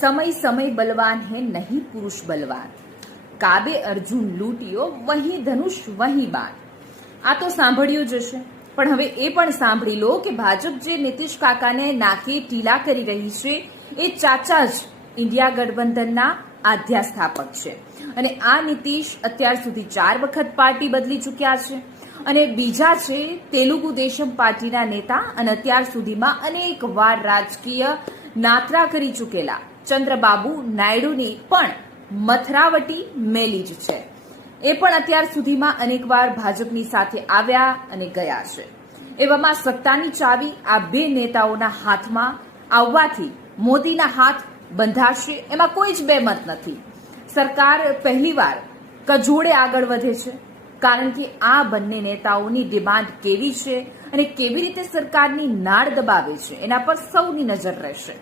समय समय बलवान है नहीं पुरुष बलवान, काबे अर्जुन लूटियो वही धनुष वही बाण। આ તો સાંભળ્યું જ હશે, પણ હવે એ પણ સાંભળી લો કે ભાજપ જે નીતિશ કાકાને નાકે ટીલા કરી રહી છે એ ચાચા જ ઇન્ડિયા ગઠબંધનના આદ્યા સ્થાપક છે. અને આ નીતિશ અત્યાર સુધી 4 વખત પાર્ટી બદલી ચૂક્યા છે અને બીજા છે તેલુગુ દેશમ પાર્ટીના નેતા અને અત્યાર સુધીમાં અનેક વાર રાજકીય નાતરા કરી ચૂકેલા ચંદ્રબાબુ નાયડુની પણ મથરાવટી મેલી જ છે. એ પણ અત્યાર સુધીમાં અનેકવાર ભાજપની સાથે આવ્યા અને ગયા છે. એવામાં સત્તાની ચાવી આ બે નેતાઓના હાથમાં આવવાથી મોદીના હાથ બંધાશે એમાં કોઈ જ બેમત નથી. સરકાર પહેલીવાર કજોડે આગળ વધે છે, કારણ કે આ બંને નેતાઓની ડિમાન્ડ કેવી છે અને કેવી રીતે સરકારની નાળ દબાવે છે એના પર સૌની નજર રહેશે.